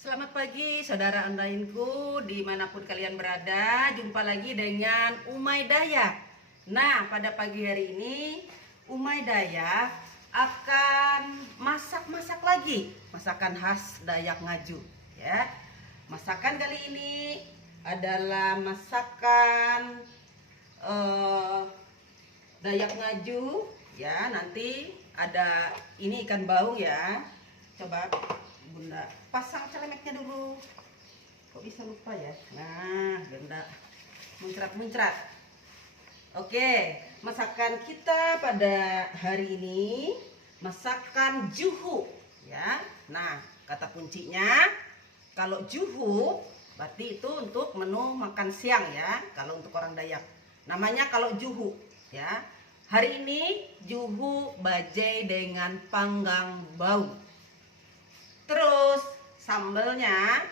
Selamat pagi saudara onlineku dimanapun kalian berada. Jumpa lagi dengan Umay Dayak. Nah, pada pagi hari ini Umay Dayak akan masak-masak lagi masakan khas Dayak Ngaju ya. Masakan kali ini adalah masakan Dayak Ngaju ya. Nanti ada ini ikan baung ya. Coba Bunda pasang celemeknya dulu. Kok bisa lupa ya? Nah, Bunda muncrat-muncrat. Oke, masakan kita pada hari ini masakan juhu ya. Nah, kata kuncinya kalau juhu berarti itu untuk menu makan siang ya. Kalau untuk orang Dayak namanya kalau juhu ya. Hari ini juhu bajai dengan panggang bau. Terus sambalnya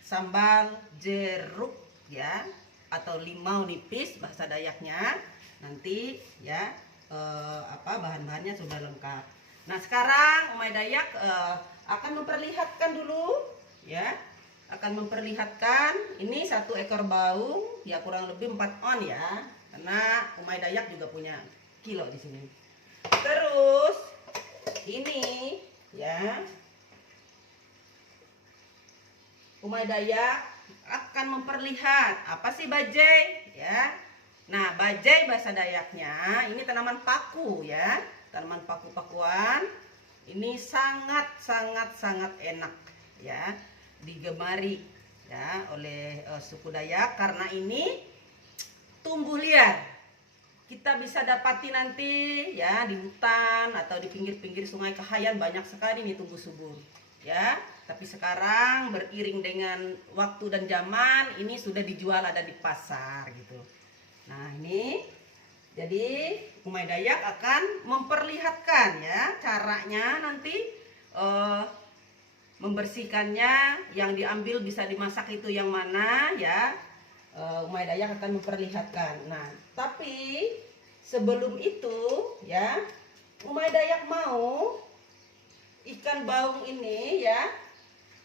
sambal jeruk ya, atau limau nipis bahasa Dayaknya. Nanti ya bahan-bahannya sudah lengkap. Nah, sekarang Umay Dayak akan memperlihatkan dulu ya. Akan memperlihatkan ini 1 ekor baung ya, kurang lebih 4 on ya. Karena Umay Dayak juga punya kilo di sini. Terus ini ya, Umay Dayak akan memperlihat apa sih bajai ya. Nah, bajai bahasa Dayaknya ini tanaman paku ya, tanaman paku-pakuan. Ini sangat enak ya, digemari ya oleh suku Dayak karena ini tumbuh liar. Kita bisa dapati nanti ya di hutan atau di pinggir-pinggir Sungai Kahayan, banyak sekali nih tumbuh subur ya. Tapi sekarang beriring dengan waktu dan zaman ini sudah dijual ada di pasar gitu. Nah, ini jadi Umay Dayak akan memperlihatkan ya caranya nanti membersihkannya, yang diambil bisa dimasak itu yang mana ya. Umay Dayak akan memperlihatkan. Nah, tapi sebelum itu ya, Umay Dayak mau ikan baung ini ya,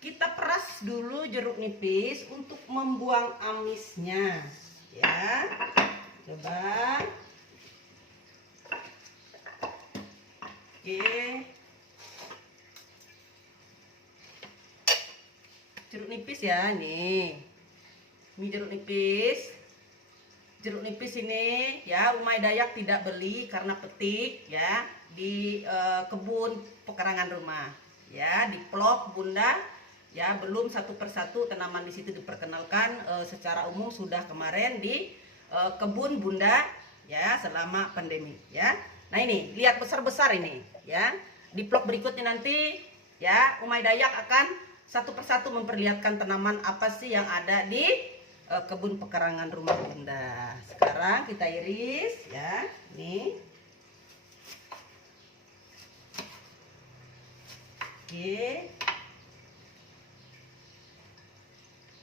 kita peras dulu jeruk nipis untuk membuang amisnya ya. Coba. Oke. Jeruk nipis ya, nih. Ini jeruk nipis. Jeruk nipis ini ya Umay Dayak tidak beli karena petik ya di kebun pekarangan rumah ya, di plok Bunda. Ya, belum satu persatu tanaman di situ diperkenalkan, secara umum sudah kemarin di kebun Bunda ya selama pandemi ya. Nah, ini lihat besar-besar ini ya. Di vlog berikutnya nanti ya Umay Dayak akan satu persatu memperlihatkan tanaman apa sih yang ada di kebun pekarangan rumah Bunda. Sekarang kita iris ya. Nih. Oke.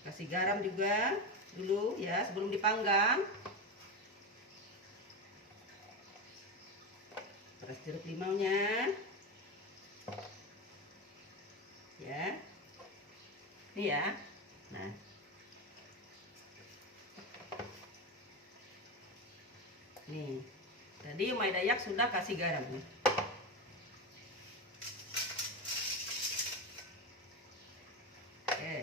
Kasih garam juga dulu ya sebelum dipanggang. Peras jeruk limaunya ya. Ini ya. Nah, nih tadi Umay Dayak sudah kasih garam nih. Oke.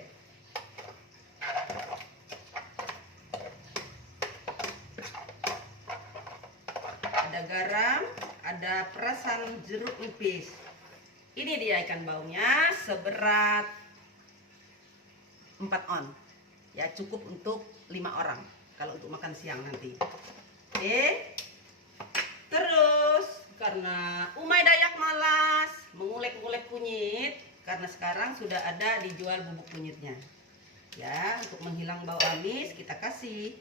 Ada garam, ada perasan jeruk nipis. Ini dia ikan baungnya seberat 4 on. Ya, cukup untuk 5 orang kalau untuk makan siang nanti. Oke. Terus karena Umay Dayak malas mengulek-ulek kunyit, karena sekarang sudah ada dijual bubuk kunyitnya. Ya, untuk menghilang bau amis kita kasih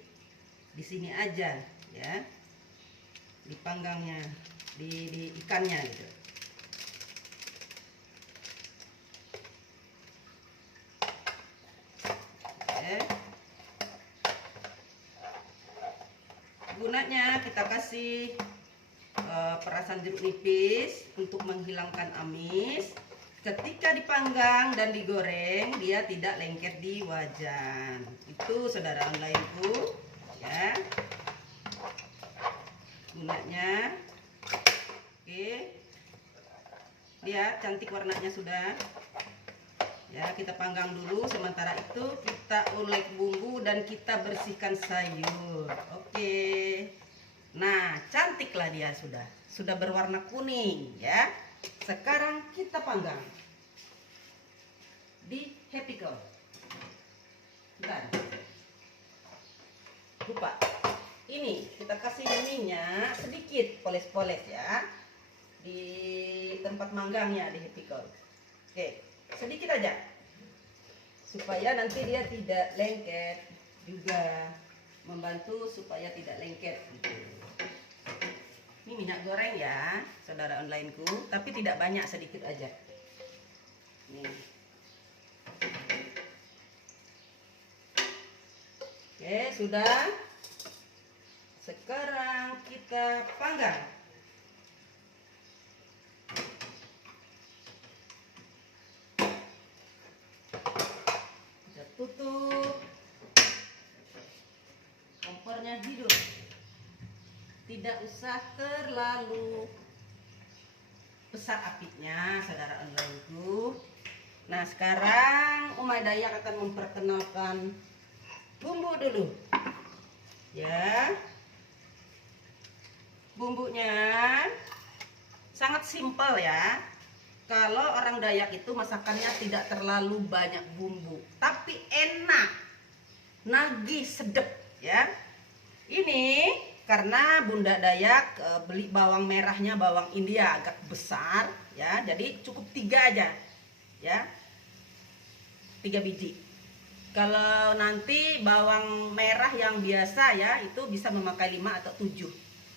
di sini aja ya. Dipanggangnya, di ikannya gitu. Oke. Gunanya kita kasih perasan jeruk nipis untuk menghilangkan amis. ketika dipanggang dan digoreng dia tidak lengket di wajan. Itu saudara onlineku ya. Gunanya. Oke. Lihat cantik warnanya sudah. Ya, kita panggang dulu, sementara itu kita ulek bumbu dan kita bersihkan sayur. Oke. Nah, cantiklah dia sudah berwarna kuning ya. Sekarang kita panggang di Happy Cow. Bentar. Lupa. Ini kita kasih minyak sedikit, poles-poles ya. Di tempat manggangnya di Happy Cow. Oke, sedikit aja. Supaya nanti dia tidak lengket, juga membantu supaya tidak lengket gitu. Ini minyak goreng ya, saudara onlineku, tapi tidak banyak, sedikit aja. Nih. Oke, sudah. Sekarang kita panggang. Kita tutup. Kompornya hidup. Tidak usah terlalu besar apinya, saudara onlineku. Nah, sekarang Umay Dayak akan memperkenalkan bumbu dulu. Ya. Bumbunya sangat simpel ya. Kalau orang Dayak itu masakannya tidak terlalu banyak bumbu, tapi enak, nagih, sedep ya. Ini karena Bunda Dayak beli bawang merahnya, bawang India agak besar ya, jadi cukup 3 aja ya, 3 biji. Kalau nanti bawang merah yang biasa ya, itu bisa memakai 5 atau 7.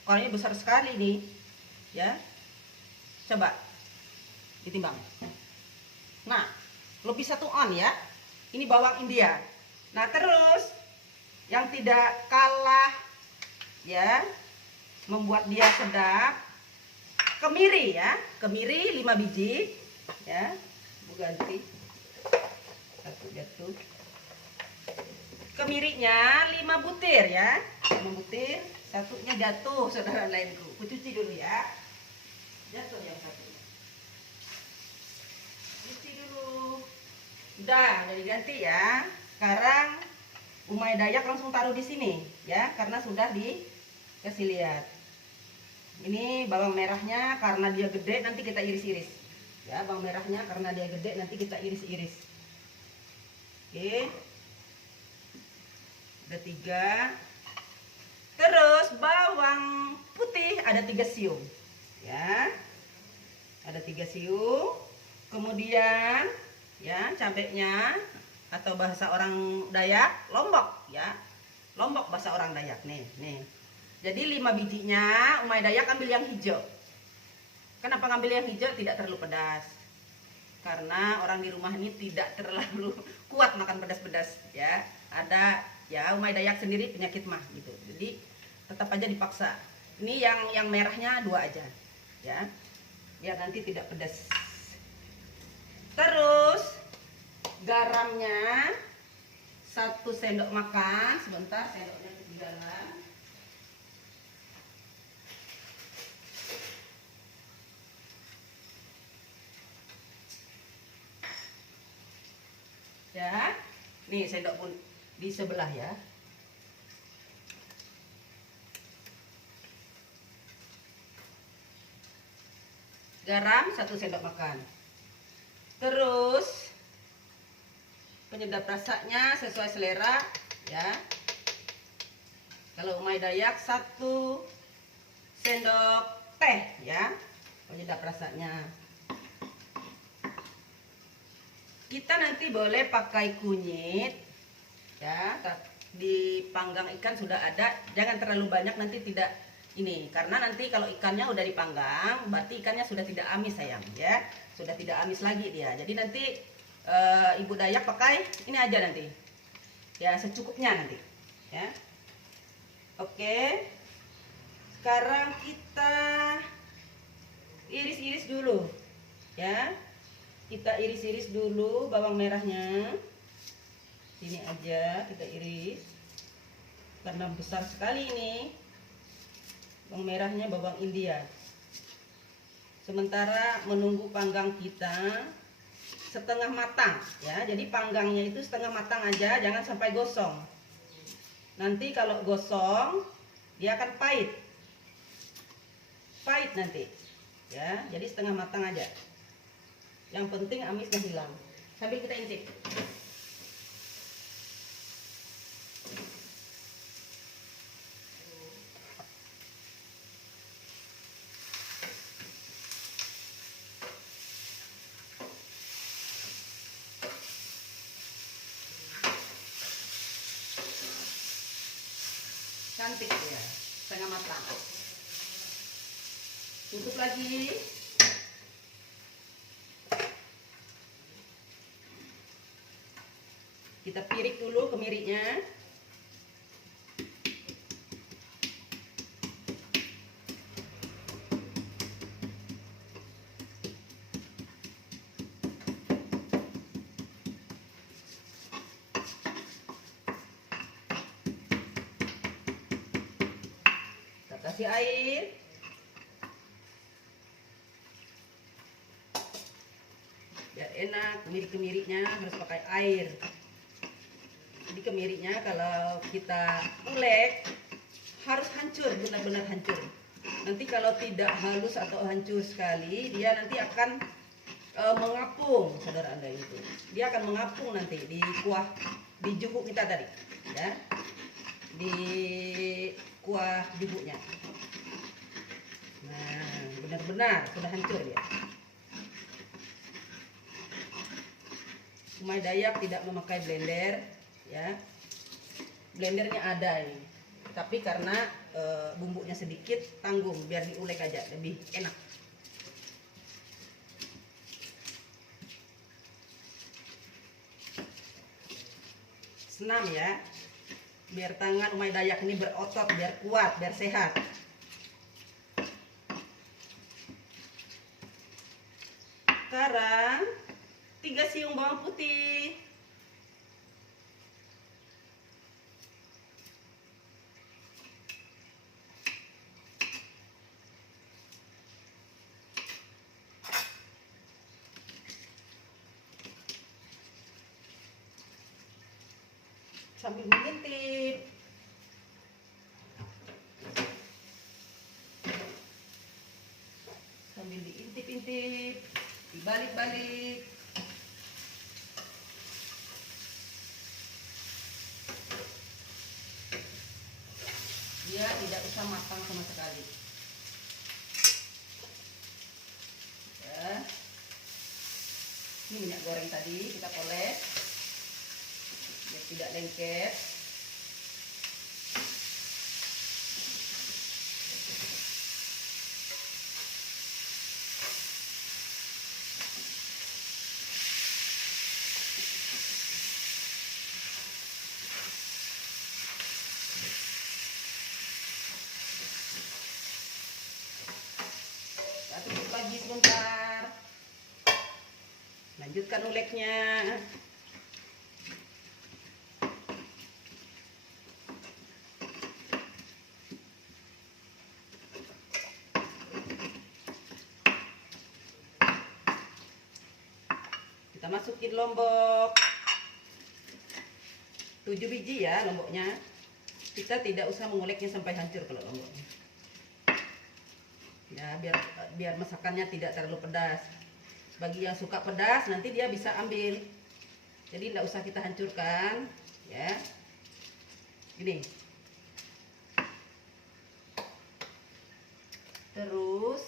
Kalau ini besar sekali nih ya, coba ditimbang. Nah, lebih 1 on ya, ini bawang India. Nah, terus yang tidak kalah ya, membuat dia sedap, kemiri ya, kemiri 5 biji ya. Bu ganti satu jatuh. Kemirinya 5 butir ya, 5 butir, satunya jatuh saudara lainku. Ku cuci dulu ya, jatuh yang satunya, cuci dulu. Udah diganti ya. Sekarang Umay Dayak langsung taruh di sini ya, karena sudah dikasih lihat. Ini bawang merahnya karena dia gede nanti kita iris-iris. Ya, bawang merahnya karena dia gede nanti kita iris-iris. Oke. Ada 3. Terus bawang putih ada 3 siung. Ya. Ada 3 siung. Kemudian ya, cabenya atau bahasa orang Dayak lombok ya, lombok bahasa orang Dayak nih. Jadi 5 bijinya Umay Dayak ambil yang hijau. Kenapa ngambil yang hijau? Tidak terlalu pedas, karena orang di rumah ini tidak terlalu kuat makan pedas-pedas ya. Ada ya, Umay Dayak sendiri penyakit mah gitu, jadi tetap aja dipaksa. Ini yang merahnya 2 aja ya, biar nanti tidak pedas. Terus garamnya 1 sendok makan. Sebentar, sendoknya ketinggalan. Ya, nih sendok pun di sebelah ya. Garam 1 sendok makan. Terus penyedap rasanya sesuai selera ya. Kalau Umay Dayak 1 sendok teh ya, penyedap rasanya. Kita nanti boleh pakai kunyit ya, dipanggang ikan sudah ada, jangan terlalu banyak nanti tidak ini, karena nanti kalau ikannya udah dipanggang berarti ikannya sudah tidak amis sayang ya, sudah tidak amis lagi dia. Jadi nanti Ibu Dayak pakai ini aja nanti ya, secukupnya nanti ya. Oke, sekarang kita iris-iris dulu ya. kita iris-iris dulu bawang merahnya. Ini aja kita iris karena besar sekali ini bawang merahnya, bawang India. Sementara menunggu panggang kita setengah matang ya, jadi panggangnya itu setengah matang aja, jangan sampai gosong. Nanti kalau gosong dia akan pahit nanti ya, jadi setengah matang aja. Yang penting amisnya hilang. Sambil kita intip. Cantik ya, setengah matang. Tutup lagi. Kita pirik dulu kemirinya. Kita kasih air. Biar enak, kemiri-kemiriknya harus pakai air. Jadi kemirinya kalau kita ulek harus hancur, benar-benar hancur. Nanti kalau tidak halus atau hancur sekali, dia nanti akan mengapung, saudara Anda itu. Dia akan mengapung nanti di kuah, di jubuk kita tadi, ya. Di kuah jubuknya. Nah, benar-benar sudah hancur dia. Umay Dayak tidak memakai blender, ya. Blendernya ada ini, tapi karena bumbunya sedikit, tanggung, biar diulek aja lebih enak. Senam ya, biar tangan Umay Dayak ini berotot, biar kuat, biar sehat. Sekarang 3 siung bawang putih. Sambil mengintip. Sambil diintip-intip, dibalik-balik. Dia tidak usah matang sama sekali. Ya. Ini minyak goreng tadi kita poles biar tidak lengket. Tutup lagi sebentar. Lanjutkan uleknya. Kita masukin lombok. 7 biji ya lomboknya. Kita tidak usah menguleknya sampai hancur kalau lomboknya. Ya, biar masakannya tidak terlalu pedas. Bagi yang suka pedas nanti dia bisa ambil. Jadi tidak usah kita hancurkan, ya. Ini. Terus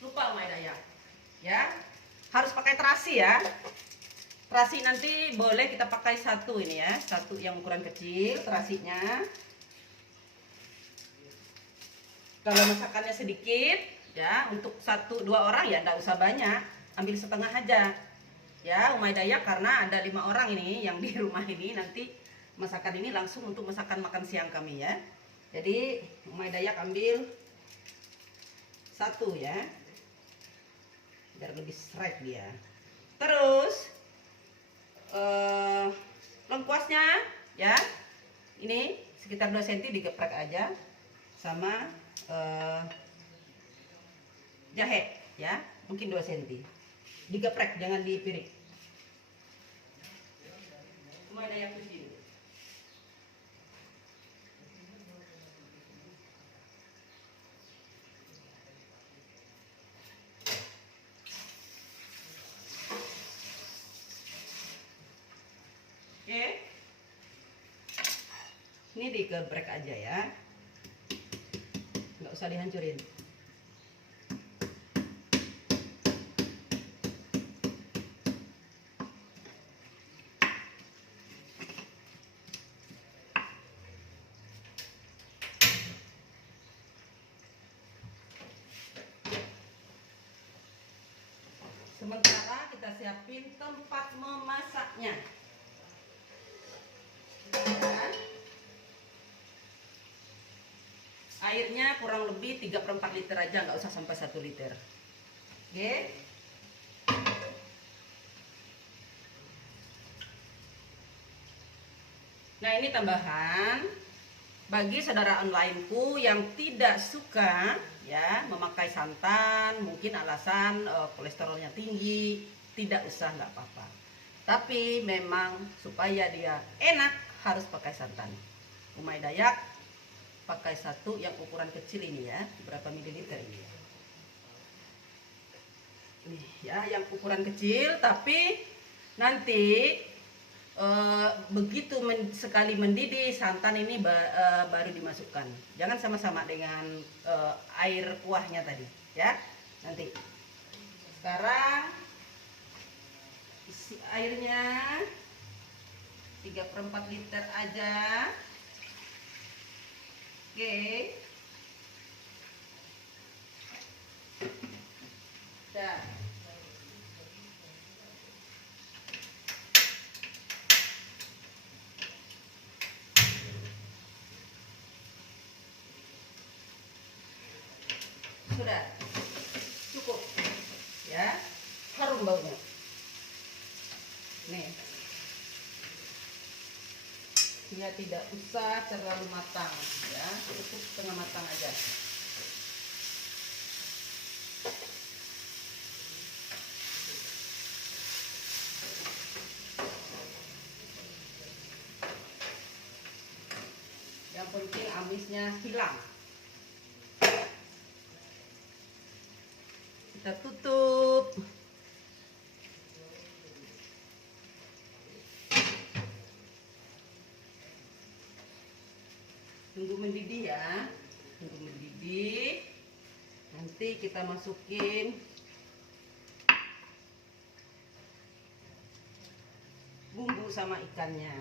lupa Umay Dayak, ya. Harus pakai terasi ya. Terasi nanti boleh kita pakai satu ini ya, satu yang ukuran kecil terasinya. Kalau masakannya sedikit ya, untuk 1-2 orang ya enggak usah banyak, ambil setengah aja. ya Umay Dayak, karena ada 5 orang ini yang di rumah ini. Nanti masakan ini langsung untuk masakan makan siang kami ya. Jadi Umay Dayak ambil 1 ya, biar lebih srek dia. Terus lengkuasnya ya, ini sekitar 2 cm digeprek aja sama jahe ya, mungkin 2 cm digeprek, jangan dipirik. Umay Dayak cuci. Oke, ini digeprek aja ya, nggak usah dihancurin. Sementara kita siapin tempat memasaknya. Airnya kurang lebih 3/4 liter aja, nggak usah sampai 1 liter. Oke. Nah, ini tambahan bagi saudara onlineku yang tidak suka ya memakai santan, mungkin alasan kolesterolnya tinggi, tidak usah, nggak apa-apa. Tapi memang supaya dia enak harus pakai santan. Umay Dayak pakai 1 yang ukuran kecil ini ya, berapa mililiter ini ya? Ini ya, yang ukuran kecil, tapi nanti begitu sekali mendidih santan ini baru dimasukkan. Jangan sama-sama dengan air kuahnya tadi ya. Nanti sekarang isi airnya 3/4 liter aja. Oke. Dah. Sudah cukup ya, harum baunya nih. Dia tidak usah terlalu matang ya, cukup setengah matang aja. Yang penting amisnya hilang. Kita tutup. Tunggu mendidih ya. Tunggu mendidih. Nanti kita masukin bumbu sama ikannya.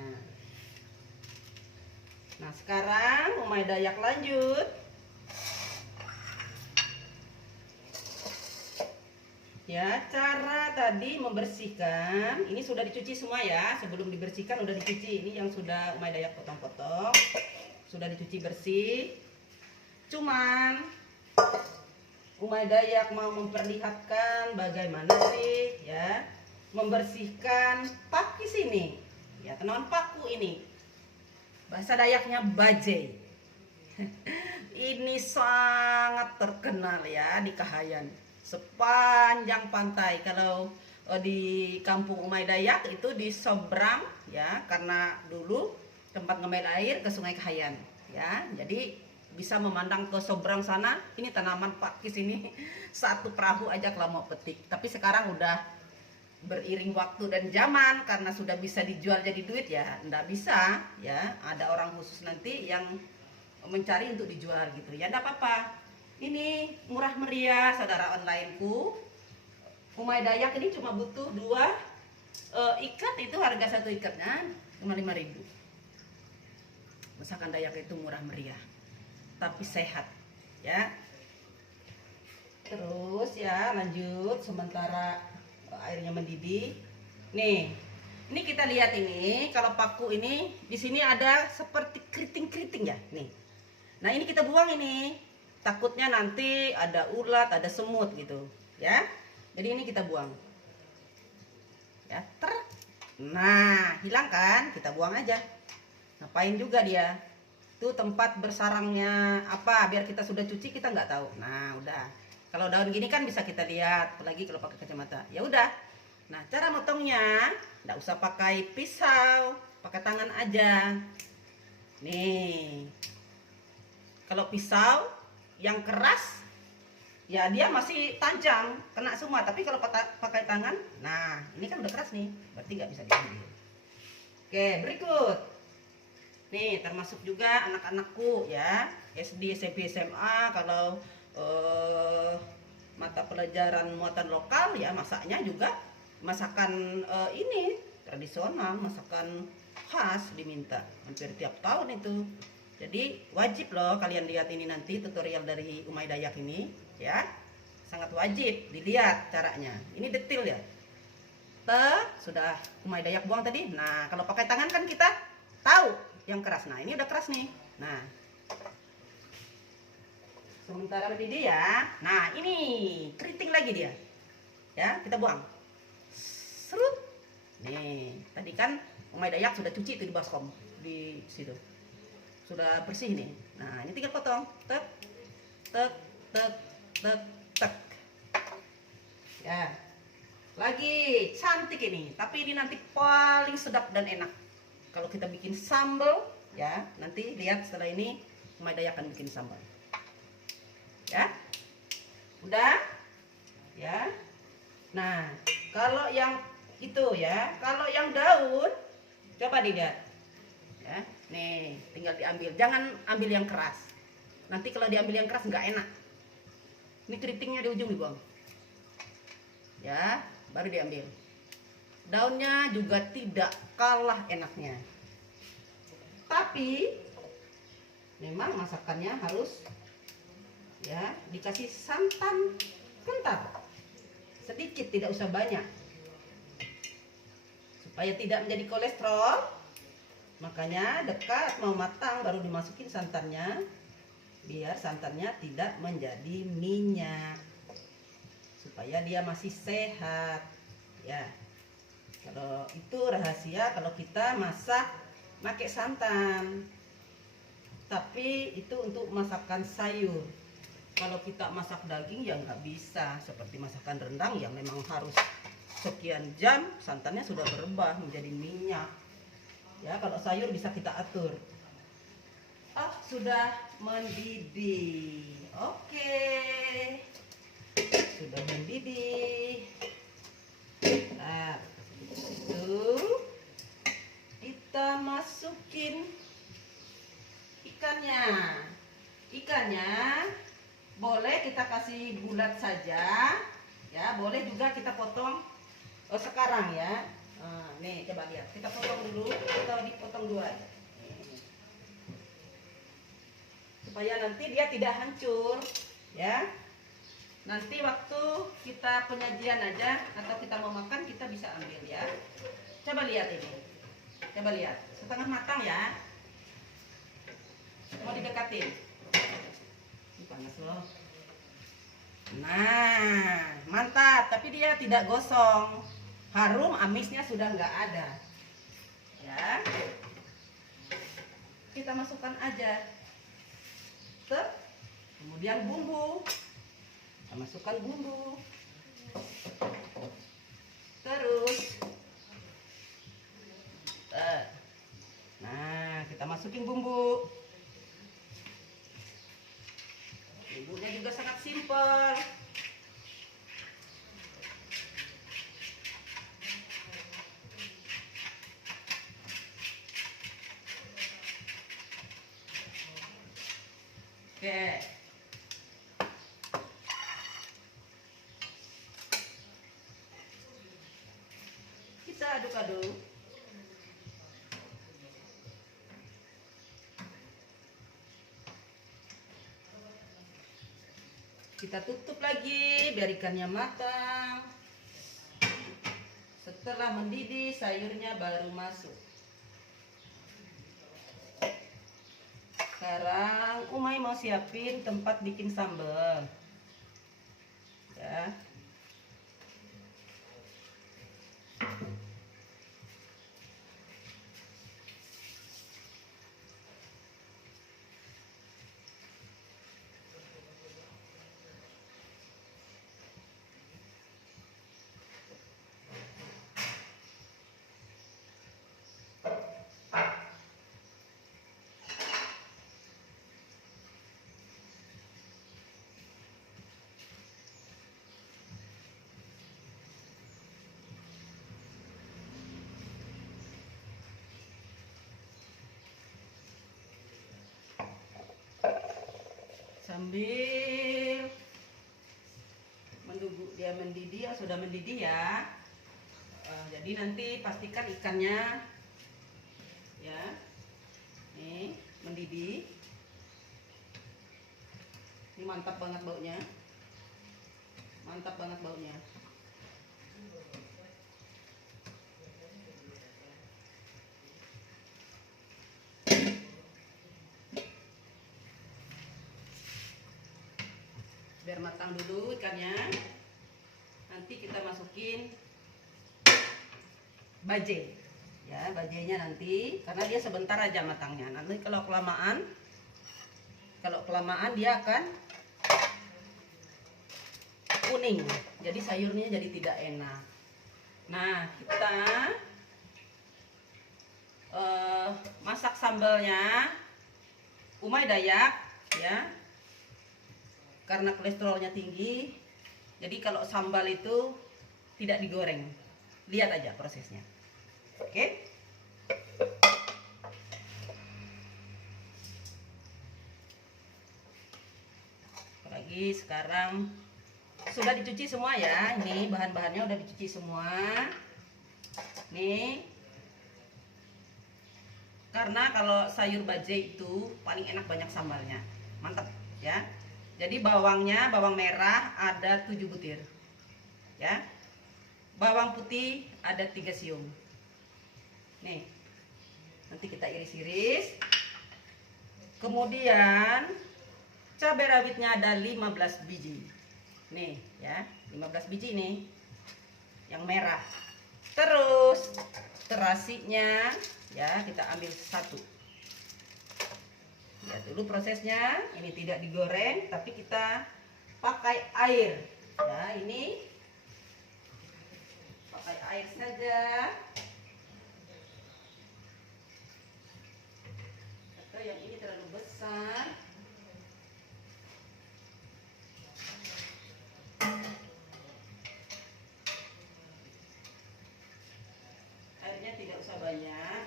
Nah, sekarang Umay Dayak lanjut. Ya, cara tadi membersihkan, ini sudah dicuci semua ya. Sebelum dibersihkan udah dicuci. Ini yang sudah Umay Dayak potong-potong, sudah dicuci bersih. Cuman Umay Dayak mau memperlihatkan bagaimana sih ya membersihkan pakis ini. Ya, tanaman paku ini. Bahasa Dayaknya bajai. Ini sangat terkenal ya di Kahayan. Sepanjang pantai, kalau di kampung Umay Dayak itu di seberang ya, karena dulu tempat ngambil air ke Sungai Kahayan ya, jadi bisa memandang ke seberang sana. Ini tanaman pakis ini 1 perahu aja kalau mau petik. Tapi sekarang udah beriring waktu dan zaman, karena sudah bisa dijual jadi duit ya, ndak bisa ya, ada orang khusus nanti yang mencari untuk dijual gitu ya, ndak apa-apa. Ini murah meriah saudara onlineku. Umay Dayak ini cuma butuh 2 ikat, itu harga 1 ikatnya cuma 5.000. Masakan Dayak itu murah meriah tapi sehat ya. Terus ya lanjut, sementara airnya mendidih, Nih, ini kita lihat ini kalau paku ini di sini ada seperti keriting-keriting ya, nih. Nah ini kita buang ini, takutnya nanti ada ulat, ada semut gitu, ya. Jadi ini kita buang, ya. Nah hilang kan, kita buang aja. Ngapain juga dia? Itu tempat bersarangnya apa? Biar kita sudah cuci kita nggak tahu. Nah udah. Kalau daun gini kan bisa kita lihat, apalagi kalau pakai kacamata. Ya udah. Nah cara motongnya nggak usah pakai pisau, pakai tangan aja. Nih. Kalau pisau yang keras, ya dia masih tajam, kena semua. Tapi kalau pakai tangan, nah ini kan udah keras nih, berarti nggak bisa diambil. Oke, berikut. Nih, termasuk juga anak-anakku ya, SD, SMP, SMA. Kalau mata pelajaran muatan lokal ya, masaknya juga masakan ini tradisional, masakan khas diminta hampir tiap tahun itu. Jadi wajib loh kalian lihat ini nanti tutorial dari Umay Dayak ini ya. Sangat wajib dilihat caranya. Ini detail ya. Sudah Umay Dayak buang tadi. Nah, kalau pakai tangan kan kita tahu yang keras. Nah, ini udah keras nih. Nah. Sementara mendidih ya. Nah, ini keriting lagi dia. Ya, kita buang. Serut. Nih, tadi kan Umay Dayak sudah cuci itu di baskom di situ. Sudah bersih nih. Nah ini tinggal potong, tek, tek, tek, tek, tek. Ya, lagi cantik ini. Tapi ini nanti paling sedap dan enak kalau kita bikin sambal. Ya, nanti lihat setelah ini Umay Dayak akan bikin sambal. Ya, udah. Ya. Nah, kalau yang itu ya, kalau yang daun, coba dilihat. Ya, nih tinggal diambil, jangan ambil yang keras. Nanti kalau diambil yang keras nggak enak. Ini keritingnya di ujung dibuang. Ya, baru diambil. Daunnya juga tidak kalah enaknya. Tapi memang masakannya harus ya dikasih santan kental. Sedikit, tidak usah banyak. Supaya tidak menjadi kolesterol. Makanya dekat mau matang baru dimasukin santannya, biar santannya tidak menjadi minyak, supaya dia masih sehat ya. Kalau itu rahasia kalau kita masak pakai santan. Tapi itu untuk masakan sayur. Kalau kita masak daging ya nggak bisa, seperti masakan rendang yang memang harus sekian jam santannya sudah berubah menjadi minyak. Ya, kalau sayur bisa kita atur. Oh, sudah mendidih. Oke. Sudah mendidih. Nah, itu kita masukin ikannya. Ikannya boleh kita kasih bulat saja. Ya, boleh juga kita potong sekarang ya. Nah, nih coba lihat, kita potong dulu atau dipotong dua aja. Supaya nanti dia tidak hancur ya. Nanti waktu kita penyajian aja atau kita mau makan kita bisa ambil ya. Coba lihat ini. Coba lihat, setengah matang ya. Mau didekatin. Ini panas loh. Nah, mantap, tapi dia tidak gosong. Harum amisnya sudah nggak ada ya. Kita masukkan aja. Kemudian bumbu, kita masukkan bumbu, terus nah kita masukin bumbu. Bumbunya juga sangat simpel. Oke. Kita aduk-aduk. Kita tutup lagi biar ikannya matang. Setelah mendidih, sayurnya baru masuk. Sekarang Umay mau siapin tempat bikin sambal. Ya. Sambil menunggu dia mendidih, sudah mendidih ya. Jadi nanti pastikan ikannya ya, nih mendidih. Ini mantap banget baunya, mantap banget baunya. Biar matang dulu ikannya, nanti kita masukin bajai ya, bajainya nanti karena dia sebentar aja matangnya. Nanti kalau kelamaan dia akan kuning, jadi sayurnya jadi tidak enak. Nah, kita masak sambalnya Umay Dayak ya, karena kolesterolnya tinggi, jadi kalau sambal itu tidak digoreng. Lihat aja prosesnya. Oke. Apalagi sekarang sudah dicuci semua ya. Ini bahan-bahannya udah dicuci semua. Nih. Karena kalau sayur bajai itu paling enak banyak sambalnya. Mantap ya. Jadi bawangnya, bawang merah ada 7 butir. Ya. Bawang putih ada 3 siung. Nih. Nanti kita iris-iris. Kemudian cabai rawitnya ada 15 biji. Nih, ya. 15 biji nih. Yang merah. Terus terasinya ya, kita ambil 1. Lihat dulu prosesnya, ini tidak digoreng tapi kita pakai air. Ya, ini pakai air saja. Atau yang ini terlalu besar. Airnya tidak usah banyak.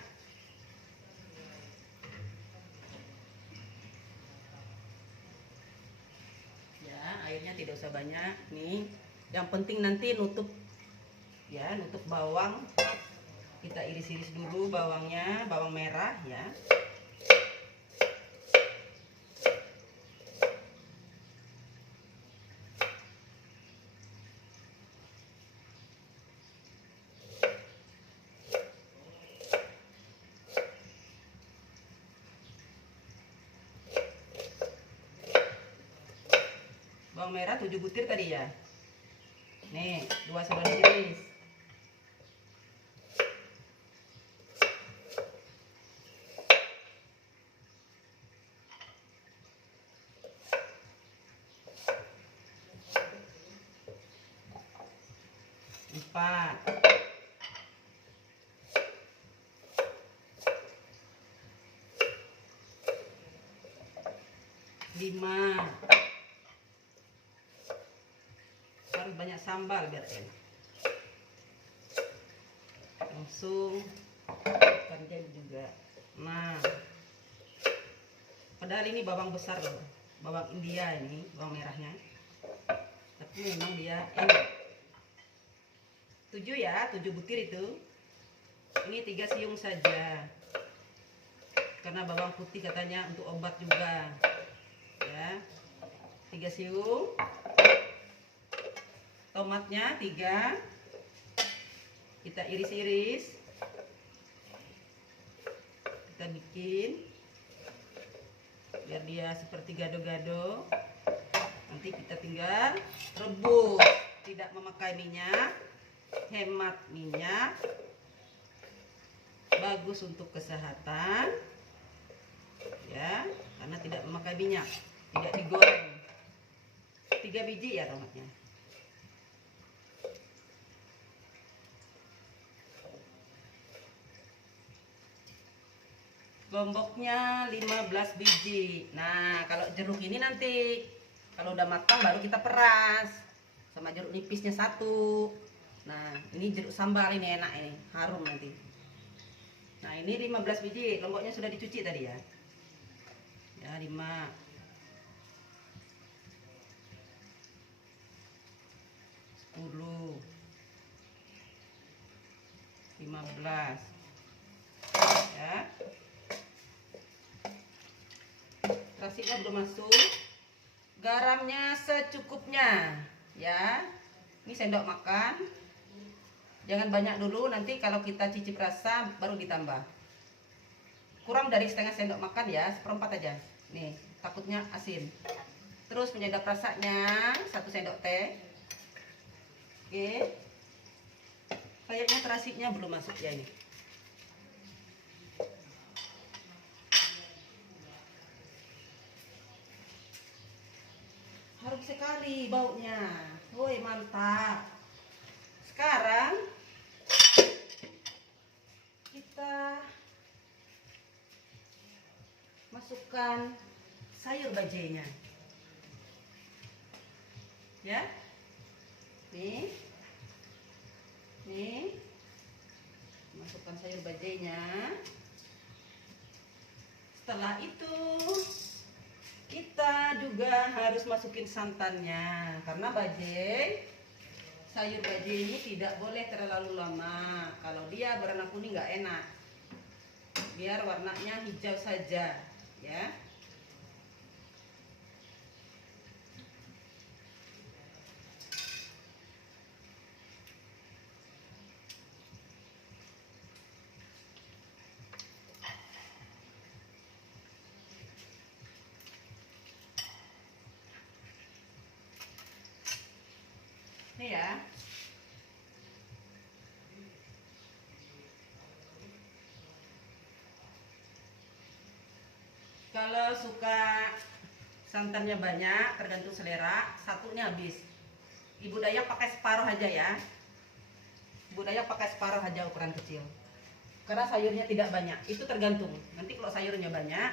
Airnya tidak usah banyak nih, yang penting nanti nutup ya, nutup bawang. Kita iris-iris dulu bawangnya, bawang merah ya. Bawang merah 7 butir tadi ya. Nih, 2 sudah diiris. Empat. 5. Harus banyak sambal biar enak. Langsung kerja juga. Nah, padahal ini bawang besar loh, bawang India ini, bawang merahnya. Tapi memang dia enak. 7 ya, 7 butir itu. Ini 3 siung saja. Karena bawang putih katanya untuk obat juga. Ya. 3 siung. Tomatnya 3. kita iris-iris, kita bikin biar dia seperti gado-gado. Nanti kita tinggal rebus, tidak memakai minyak, hemat minyak, bagus untuk kesehatan ya, karena tidak memakai minyak, tidak digoreng. 3 biji ya tomatnya. Lomboknya 15 biji. Nah, kalau jeruk ini nanti kalau udah matang baru kita peras. Sama jeruk nipisnya 1. Nah, ini jeruk sambal, ini enak, ini harum nanti. Nah, ini 15 biji. Lomboknya sudah dicuci tadi ya. Ya, 5. 10. 15. Ya. Terasinya belum masuk. Garamnya secukupnya ya. Ini sendok makan. Jangan banyak dulu, nanti kalau kita cicip rasa baru ditambah. Kurang dari setengah sendok makan ya, 1/4 aja. Nih, takutnya asin. Terus penyedap rasanya 1 sendok teh. Oke. Kayaknya terasinya belum masuk ya ini. Harum sekali baunya. Woi, mantap. Sekarang kita masukkan sayur bajenya. Ya. Nih. Nih. Masukkan sayur bajenya. Setelah itu kita juga harus masukin santannya, karena sayur bajai ini tidak boleh terlalu lama. Kalau dia berwarna kuning nggak enak, biar warnanya hijau saja ya. Ini ya. Kalau suka santannya banyak, tergantung selera, 1 habis. Ibu Dayak pakai separuh aja ya. Ibu Dayak pakai separuh aja ukuran kecil. Karena sayurnya tidak banyak, itu tergantung. Nanti kalau sayurnya banyak,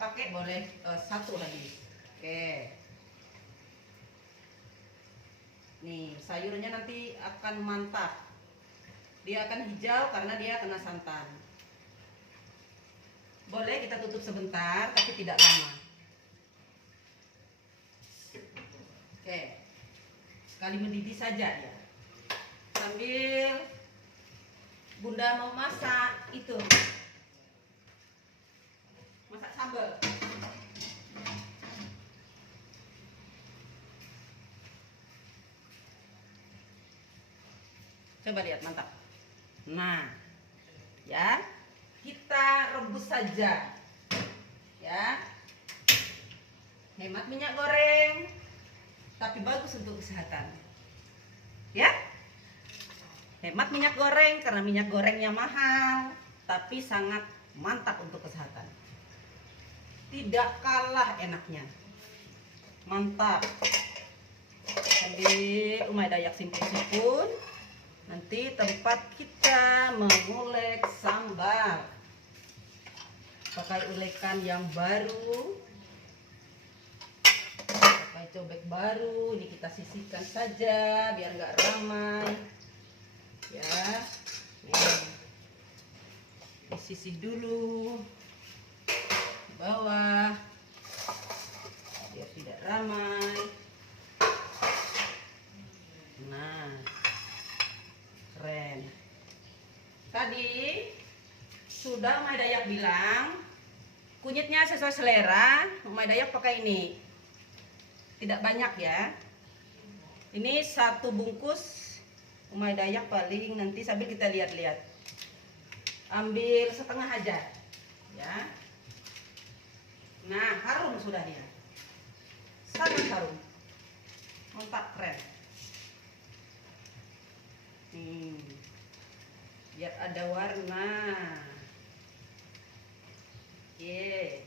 pakai boleh 1 lagi. Oke. Nih, sayurnya nanti akan mantap. Dia akan hijau karena dia kena santan. Boleh kita tutup sebentar, tapi tidak lama. Oke. Sekali mendidih saja ya. Sambil Bunda mau masak itu. Masak sambal. Coba lihat, mantap. Nah, ya, kita rebus saja, ya. Hemat minyak goreng, tapi bagus untuk kesehatan, ya. Hemat minyak goreng karena minyak gorengnya mahal, tapi sangat mantap untuk kesehatan. Tidak kalah enaknya, mantap. Sambil Umay Dayak simpun-simpun. Nanti tempat kita mengulek sambal pakai ulekan yang baru, pakai cobek baru. Ini kita sisihkan saja biar nggak ramai ya. Disisih dulu di bawah biar tidak ramai. Nah, keren. Tadi sudah Umay Dayak bilang kunyitnya sesuai selera. Umay Dayak pakai ini, tidak banyak ya. Ini 1 bungkus Umai Dayak paling nanti sambil kita lihat-lihat. Ambil setengah aja, ya. Nah, harum sudah dia. Sangat harum. Mantap, keren. Biar ada warna. Oke.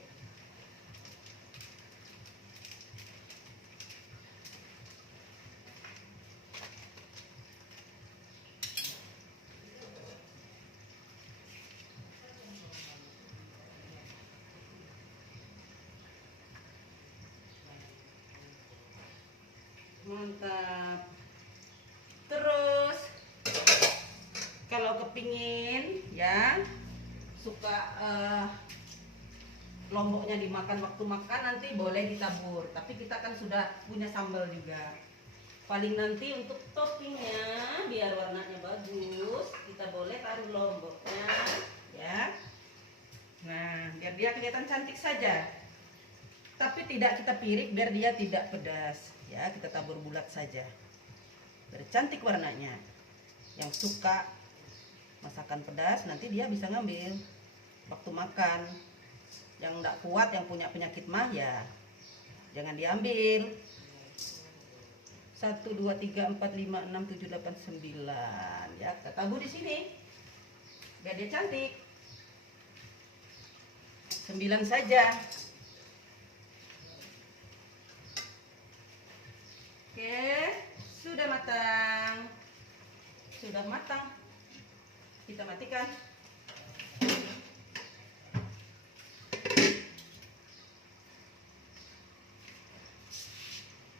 Mantap. Terus kalau kepingin ya suka lomboknya dimakan waktu makan, nanti boleh ditabur, tapi kita kan sudah punya sambal juga. Paling nanti untuk toppingnya biar warnanya bagus, kita boleh taruh lomboknya ya. Nah, biar dia kelihatan cantik saja, tapi tidak kita pirik biar dia tidak pedas ya. Kita tabur bulat saja biar cantik warnanya. Yang suka masakan pedas nanti dia bisa ngambil waktu makan. Yang enggak kuat, yang punya penyakit mah ya jangan diambil. 1 2 3 4 5 6 7 8 9 ya, kita tabur di sini biar dia cantik. 9 saja. Oke, sudah matang. Sudah matang. Kita matikan.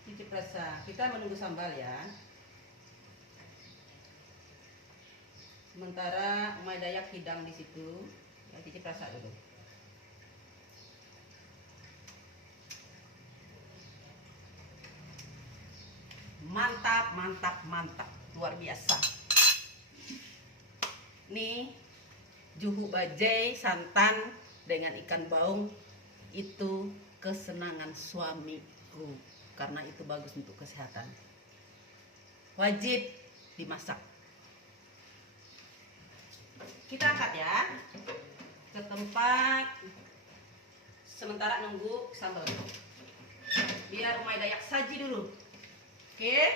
Cicip rasa. Kita menunggu sambal ya. Sementara Umai Dayak hidang di situ. Ya, cicip rasa dulu. Mantap, mantap, mantap. Luar biasa. Nih, juhu bajai santan dengan ikan baung itu kesenangan suamiku, karena itu bagus untuk kesehatan. Wajib dimasak. Kita angkat ya ke tempat, sementara nunggu sambal. Biar Umai Dayak saji dulu. Oke.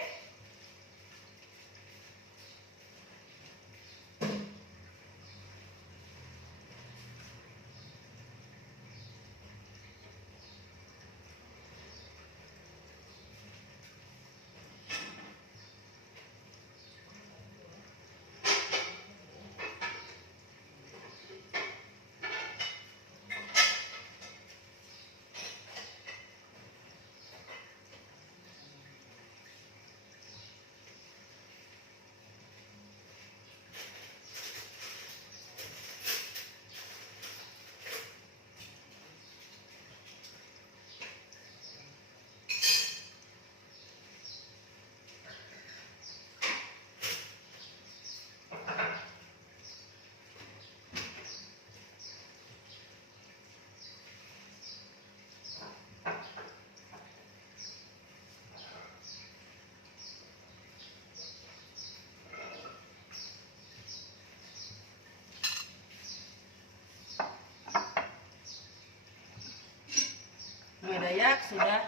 Umai Dayak sudah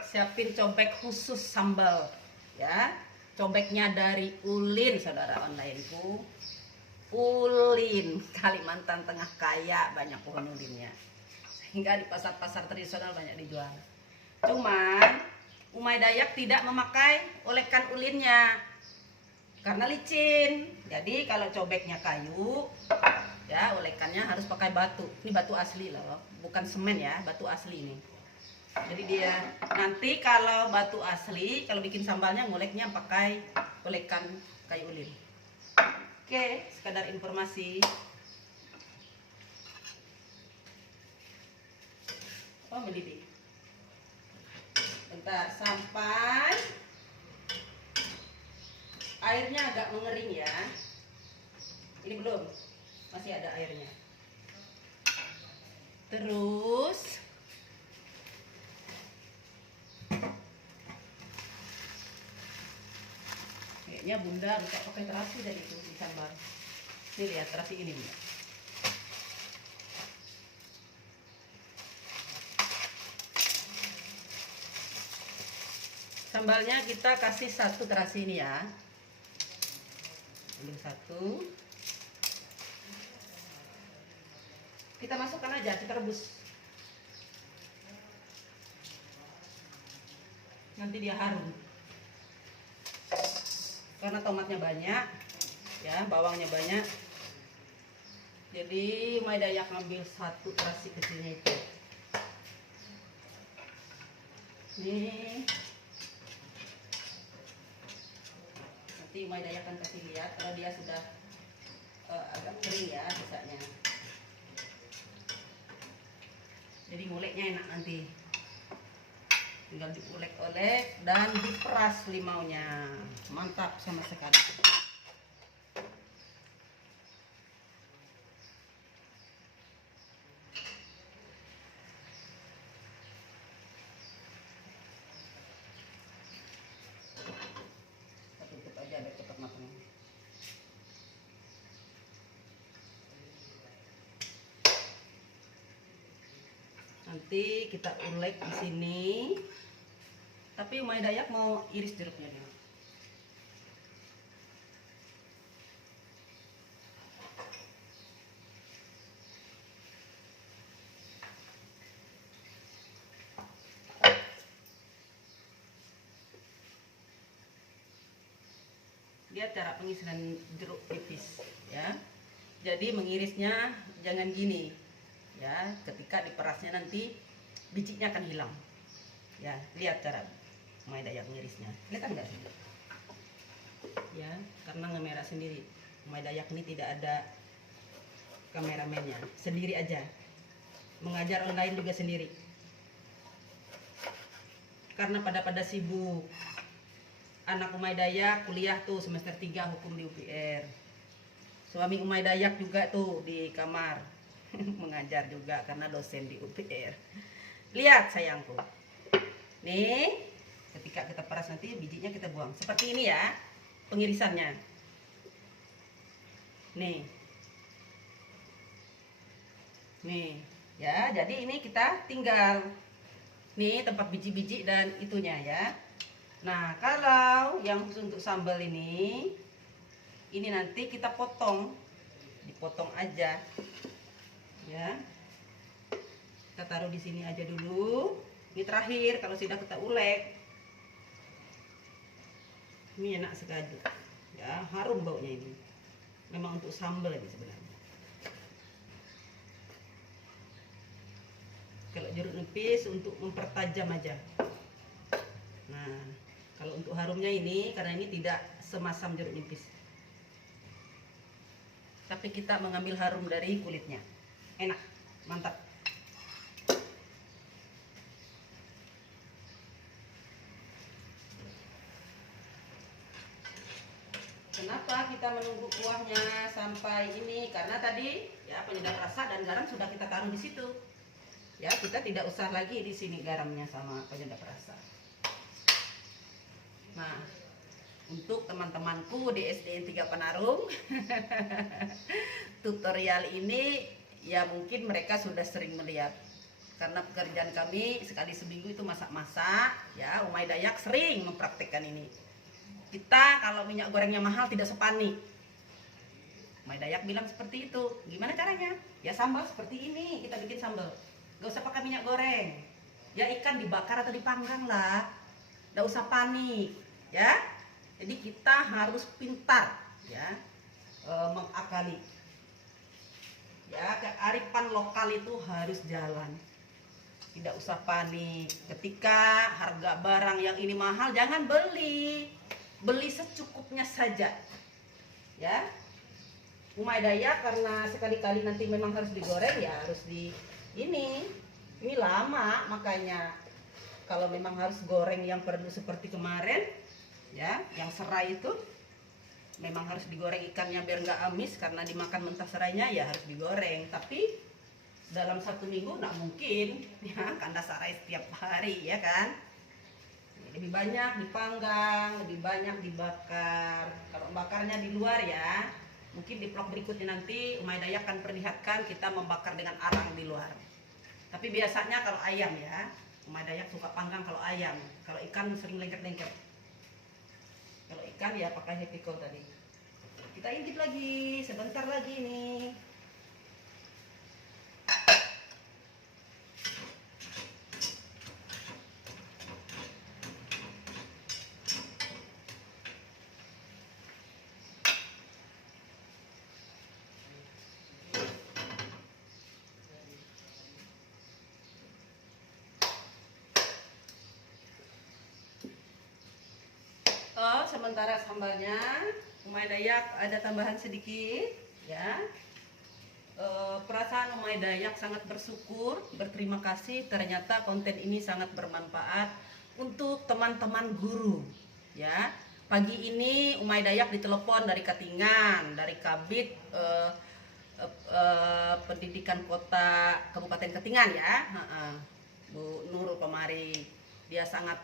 siapin cobek khusus sambal ya. Cobeknya dari Ulin, saudara onlineku. Ulin, Kalimantan Tengah kaya, banyak pohon ulinnya. Sehingga di pasar-pasar tradisional banyak dijual. Cuman Umai Dayak tidak memakai olekan ulinnya karena licin. Jadi kalau cobeknya kayu ya, olekannya harus pakai batu. Ini batu asli loh, bukan semen ya, batu asli ini. Jadi dia nanti kalau batu asli, kalau bikin sambalnya ngoleknya pakai olekan kayu ulin. Oke, sekadar informasi. Oh, mendidih. Bentar, sampai airnya agak mengering ya. Ini belum, masih ada airnya. Terus Akhirnya Bunda bisa pakai terasi dari itu di sambal. Ini lihat terasi ini Bunda. Sambalnya kita kasih 1 terasi ini ya. Ambil 1. Kita masukkan aja, kita rebus. Nanti dia harum. Karena tomatnya banyak, ya, bawangnya banyak. Jadi Umay Dayak ngambil 1 terasi kecilnya itu. Nih. Nanti Umay Dayak akan kasih lihat kalau dia sudah agak kering ya sisanya. Jadi nguleknya enak nanti. Tinggal diulek-olek dan diperas limaunya. Mantap sama sekali. Kita tutup aja biar cepat matang. Nanti kita ulek di sini. Tapi Umay Dayak mau iris jeruknya dulu. Lihat cara pengisiran jeruk nipis ya. Jadi mengirisnya jangan gini ya, ketika diperasnya nanti bijinya akan hilang ya. Lihat cara Umay Dayak mengirisnya, kelihatan nggak sih ya, karena ngemerah sendiri. Umay Dayak ini tidak ada kameramennya, sendiri aja, mengajar online juga sendiri karena pada sibuk. Anak Umay Dayak kuliah tuh semester 3 hukum di UPR. Suami Umay Dayak juga tuh di kamar mengajar juga karena dosen di UPR. Lihat sayangku. Nih, ketika kita peras nanti bijinya kita buang. Seperti ini ya pengirisannya. Nih. Nih, ya. Jadi ini kita tinggal nih tempat biji-biji dan itunya ya. Nah, kalau yang khusus untuk sambal ini nanti kita potong, dipotong aja, ya. Kita taruh di sini aja dulu. Ini terakhir kalau sudah kita ulek. Ini enak sekali, ya, harum baunya ini. Memang untuk sambal ini sebenarnya. Kalau jeruk nipis untuk mempertajam aja. Nah, kalau untuk harumnya ini, karena ini tidak semasam jeruk nipis, tapi kita mengambil harum dari kulitnya. Enak, mantap. Kenapa kita menunggu kuahnya sampai ini? Karena tadi ya penyedap rasa dan garam sudah kita taruh di situ. Ya, kita tidak usah lagi di sini garamnya sama penyedap rasa. Nah, untuk teman-temanku di SDN 3 Panarung, tutorial ini ya mungkin mereka sudah sering melihat. Karena pekerjaan kami sekali seminggu itu masak-masak, ya Umay Dayak sering mempraktikkan ini. Kita kalau minyak gorengnya mahal tidak sepanik. Umay Dayak bilang seperti itu. Gimana caranya? Ya sambal seperti ini, kita bikin sambal. Gak usah pakai minyak goreng. Ya ikan dibakar atau dipanggang lah. Gak usah panik, ya. Jadi kita harus pintar, ya, mengakali. Ya, kearifan lokal itu harus jalan. Tidak usah panik. Ketika harga barang yang ini mahal, jangan beli. Beli secukupnya saja. Ya. Umay Dayak karena sekali-kali nanti memang harus digoreng, ya harus di ini lama, makanya kalau memang harus goreng yang perlu seperti kemarin ya, yang serai itu memang harus digoreng ikannya biar nggak amis, karena dimakan mentah serainya ya harus digoreng. Tapi dalam 1 minggu nggak mungkin ya, karena serai setiap hari ya kan. lebih banyak dipanggang, lebih banyak dibakar. Kalau bakarnya di luar ya, mungkin di vlog berikutnya nanti Umay Dayak akan perlihatkan kita membakar dengan arang di luar. Tapi biasanya kalau ayam ya, Umay Dayak suka panggang kalau ayam. Kalau ikan sering lengket-lengket. Kalau ikan ya pakai happy cow tadi. Kita intip lagi, sebentar lagi nih. Oh, sementara sambalnya Umay Dayak ada tambahan sedikit ya. Perasaan Umay Dayak sangat bersyukur, berterima kasih, ternyata konten ini sangat bermanfaat untuk teman-teman guru ya. Pagi ini Umay Dayak ditelepon dari Katingan, dari Kabid Pendidikan Kota Kabupaten Katingan ya. Bu Nurul Pemari, dia sangat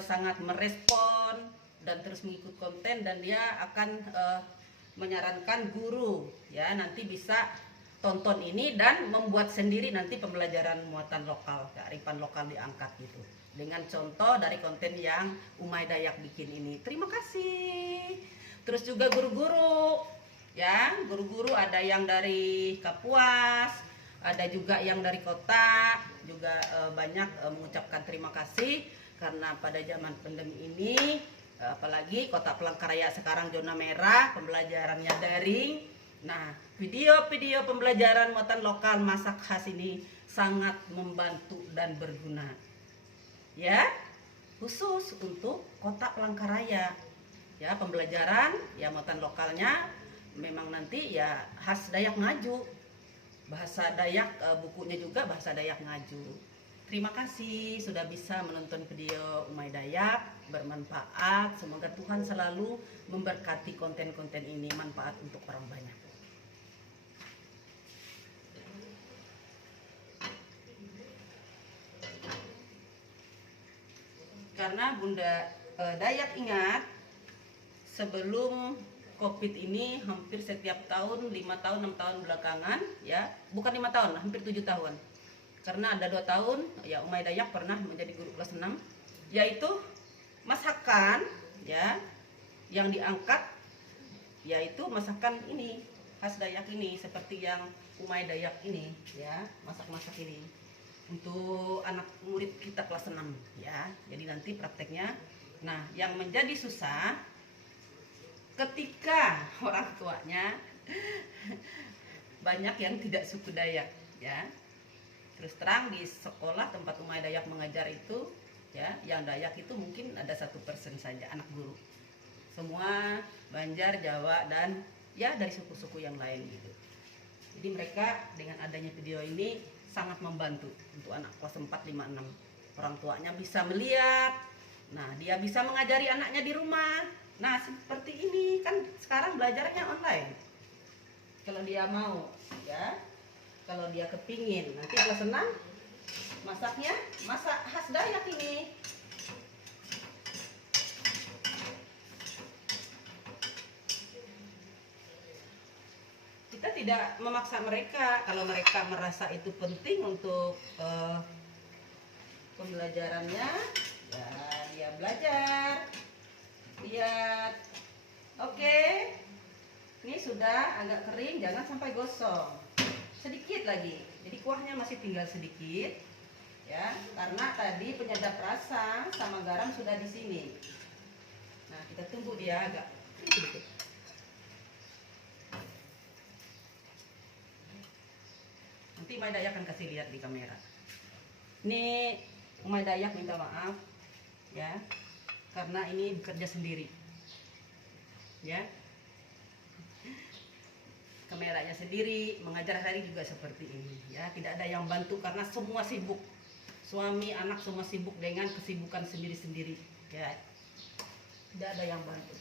sangat merespon dan terus mengikut konten, dan dia akan menyarankan guru ya nanti bisa tonton ini dan membuat sendiri nanti pembelajaran muatan lokal, kearifan lokal diangkat gitu dengan contoh dari konten yang Umay Dayak bikin ini. Terima kasih. Terus juga guru-guru ya, guru-guru ada yang dari Kapuas, ada juga yang dari kota, juga banyak mengucapkan terima kasih karena pada zaman pandemi ini, apalagi Kota Palangkaraya sekarang zona merah, pembelajarannya daring. Nah, video-video pembelajaran muatan lokal masak khas ini sangat membantu dan berguna. Ya, khusus untuk Kota Palangkaraya. Ya, pembelajaran ya muatan lokalnya memang nanti ya khas Dayak Ngaju. Bahasa Dayak, bukunya juga bahasa Dayak Ngaju. Terima kasih sudah bisa menonton video Umay Dayak, bermanfaat. Semoga Tuhan selalu memberkati konten-konten ini, manfaat untuk orang banyak. Karena Bunda Dayak ingat, sebelum COVID ini hampir setiap tahun 5 tahun 6 tahun belakangan ya, bukan 5 tahun, hampir 7 tahun. Karena ada 2 tahun ya Umay Dayak pernah menjadi guru kelas 6, yaitu masakan ya yang diangkat yaitu masakan ini khas Dayak ini, seperti yang Umay Dayak ini ya, masak-masak ini untuk anak murid kita kelas 6 ya. Jadi nanti prakteknya. Nah, yang menjadi susah ketika orang tuanya banyak yang tidak suku Dayak ya. Terus terang di sekolah tempat Umay Dayak mengajar itu ya, yang Dayak itu mungkin ada 1% saja anak guru. Semua Banjar, Jawa, dan ya dari suku-suku yang lain gitu. Jadi mereka dengan adanya video ini sangat membantu untuk anak kelas 4, 5, 6. Orang tuanya bisa melihat. Nah, dia bisa mengajari anaknya di rumah. Nah, seperti ini kan sekarang belajarnya online. Kalau dia mau ya, kalau dia kepingin nanti kelas 6 masaknya masak khas Dayak ini. Kita tidak memaksa mereka. Kalau mereka merasa itu penting untuk pembelajarannya, ya dia belajar. Lihat. Oke. Ini sudah agak kering, jangan sampai gosong. Sedikit lagi. Jadi kuahnya masih tinggal sedikit. Ya, karena tadi penyedap rasa sama garam sudah di sini. Nah, kita tunggu dia agak sedikit. Nanti Umay Dayak akan kasih lihat di kamera. Ini Umay Dayak minta maaf ya, karena ini bekerja sendiri ya, kameranya sendiri, mengajar hari juga seperti ini ya, tidak ada yang bantu karena semua sibuk, suami anak semua sibuk dengan kesibukan sendiri-sendiri ya, tidak ada yang bantu.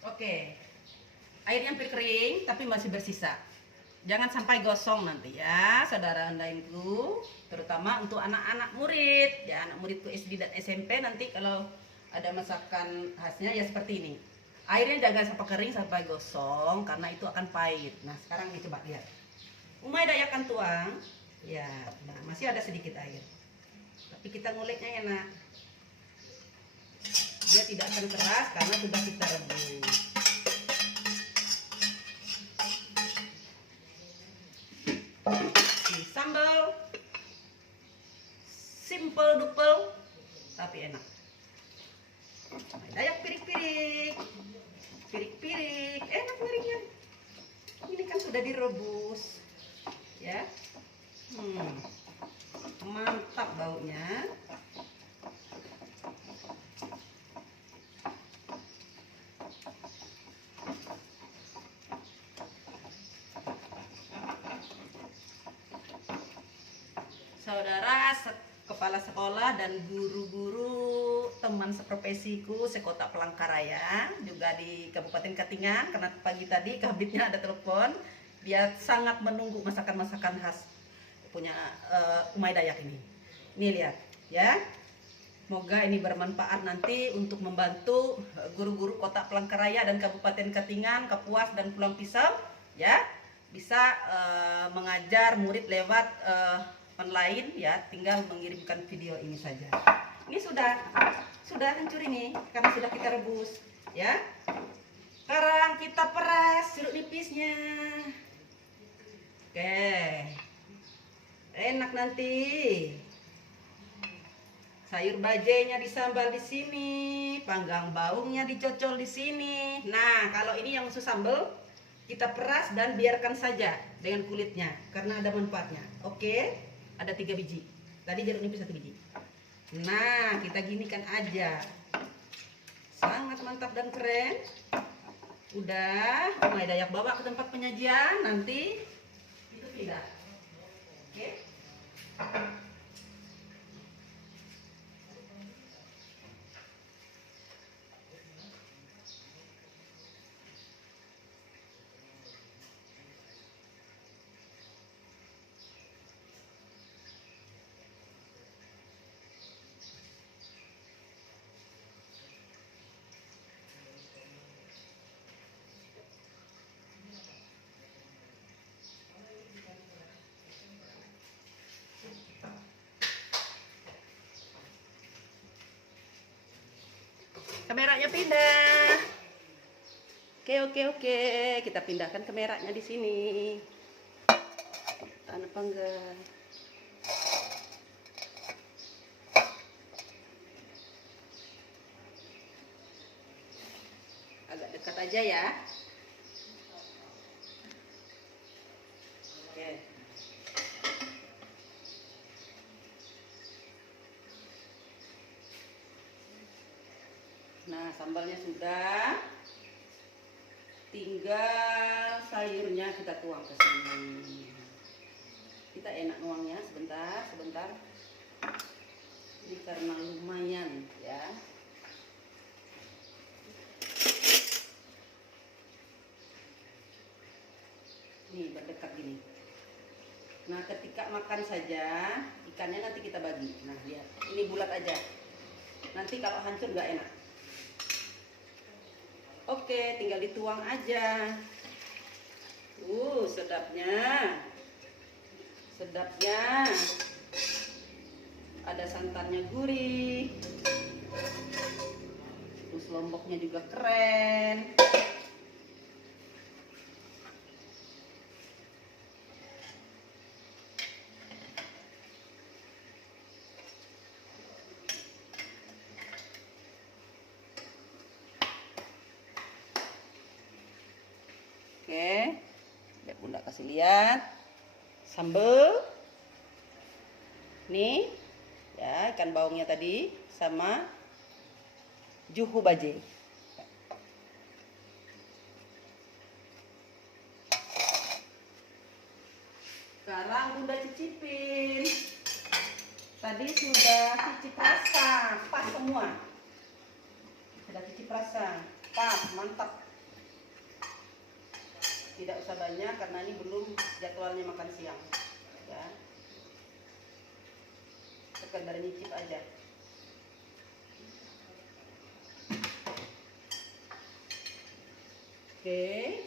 Oke, airnya hampir kering tapi masih bersisa. Jangan sampai gosong nanti ya, saudara andainku. Terutama untuk anak-anak murid, ya anak muridku SD dan SMP nanti kalau ada masakan khasnya ya seperti ini. Airnya jangan sampai kering sampai gosong karena itu akan pahit. Nah sekarang nih coba lihat. Umay Dayak akan tuang, ya, nah, masih ada sedikit air. Tapi kita nguleknya enak. Dia tidak akan keras karena sudah kita rebus. Sambal simple duple tapi enak. Dayak pirik-pirik, pirik-pirik, enak ngerinya. Ini kan sudah direbus, ya. Mantap baunya. Saudara kepala sekolah dan guru-guru teman seprofesiku sekota Palangkaraya juga di Kabupaten Katingan, karena pagi tadi kabitnya ada telepon, dia sangat menunggu masakan-masakan khas punya Umay Dayak ini. Ini lihat ya, semoga ini bermanfaat nanti untuk membantu guru-guru kota Palangkaraya dan Kabupaten Katingan, Kapuas dan Pulang Pisau ya, bisa mengajar murid lewat online ya, tinggal mengirimkan video ini saja. Ini sudah hancur ini karena sudah kita rebus ya. Sekarang kita peras jeruk nipisnya. Oke, enak nanti. Sayur bajainya disambal di sini, panggang baungnya dicocol di sini. Nah, kalau ini yang khusus sambal, kita peras dan biarkan saja dengan kulitnya karena ada manfaatnya. Oke. Ada 3 biji. Tadi jeruk nipis 1 biji. Nah, kita ginikan aja. Sangat mantap dan keren. Udah, Umay Dayak bawa ke tempat penyajian, nanti itu pindah. Oke. Kameranya pindah. Oke. Kita pindahkan kameranya di sini. Tahan apa enggak? Agak dekat aja ya. Oke. Nah, sambalnya sudah. Tinggal sayurnya kita tuang ke sini. Kita enak nuangnya sebentar. Ini karena lumayan ya. Nih berdekat gini. Nah, ketika makan saja, ikannya nanti kita bagi. Nah, lihat. Ini bulat aja. Nanti kalau hancur nggak enak. Oke, tinggal dituang aja. Sedapnya. Ada santannya gurih. Terus lomboknya juga keren. Oke, biar Bunda kasih lihat sambal. Nih, ya ikan baungnya tadi sama juhu bajai. Sekarang Bunda cicipin. Tadi sudah cicip rasa, pas semua. Sudah cicip rasa, pas, mantap. tidak usah banyak karena ini belum jadwalnya makan siang ya, sekedar nyicip aja. Oke,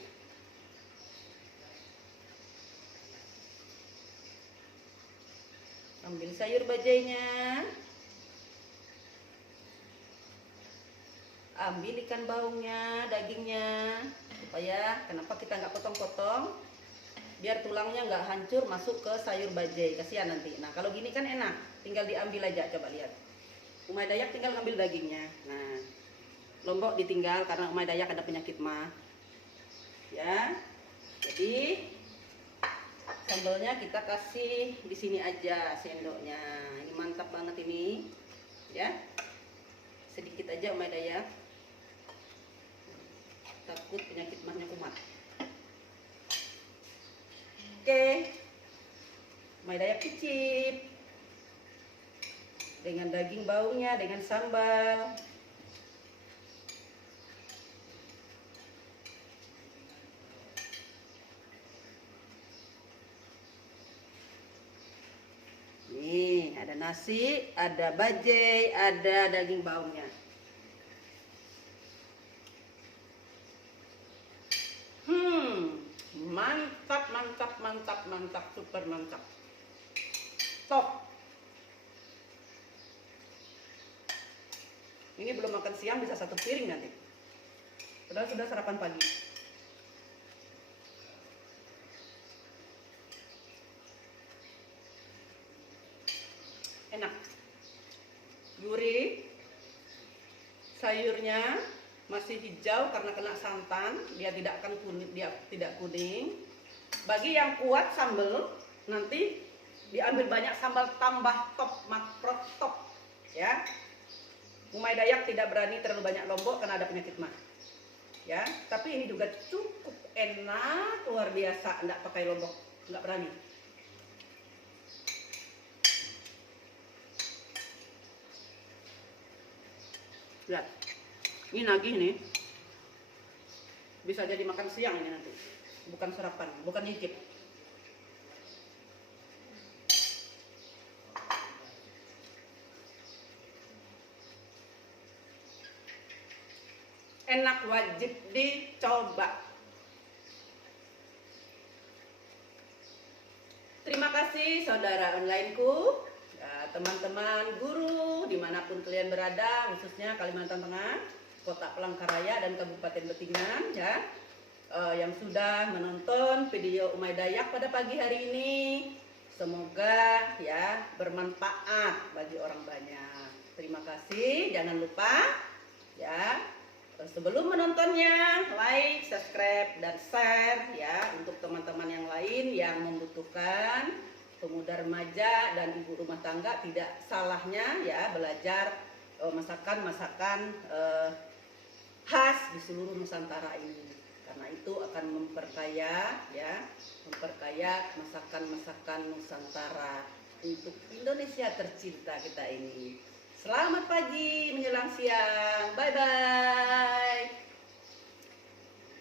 ambil sayur bajainya, ambil ikan baungnya, dagingnya, supaya kenapa kita nggak potong-potong, biar tulangnya nggak hancur masuk ke sayur bajai, kasihan nanti. Nah kalau gini kan enak, tinggal diambil aja. Coba lihat, Umay Dayak tinggal ngambil dagingnya. Nah Lombok ditinggal karena Umay Dayak ada penyakit mah ya. Jadi sambalnya kita kasih di sini aja sendoknya. Ini mantap banget ini ya, sedikit aja Umay Dayak, takut penyakit mahnya kumat. Oke, Umay Dayak cicip dengan daging baungnya, dengan sambal. Nih, ada nasi, ada bajai, ada daging baungnya. Mantap, mantap, mantap, mantap, super mantap. Top. Ini belum makan siang bisa 1 piring nanti. Padahal sudah sarapan pagi. Enak, gurih, sayurnya masih hijau karena kena santan, dia tidak akan kuning, dia tidak kuning. Bagi yang kuat sambal, nanti diambil banyak sambal, tambah top, makrot top ya. Umay Dayak tidak berani terlalu banyak lombok karena ada penyakit mah ya, tapi ini juga cukup enak, luar biasa. Enggak pakai lombok, enggak berani. Lihat, ini nagih nih, bisa jadi makan siang ini nanti, bukan sarapan, bukan nyicip. Enak, wajib dicoba. Terima kasih saudara onlineku, teman-teman guru dimanapun kalian berada, khususnya Kalimantan Tengah, Kota Palangkaraya dan Kabupaten Betingan ya, yang sudah menonton video Umay Dayak pada pagi hari ini. Semoga ya bermanfaat bagi orang banyak. Terima kasih, jangan lupa ya, sebelum menontonnya like, subscribe, dan share ya untuk teman-teman yang lain yang membutuhkan. Pemuda remaja dan ibu rumah tangga tidak salahnya ya belajar masakan-masakan khas di seluruh Nusantara ini, karena itu akan memperkaya ya, memperkaya masakan-masakan Nusantara untuk Indonesia tercinta kita ini. Selamat pagi menjelang siang, bye bye.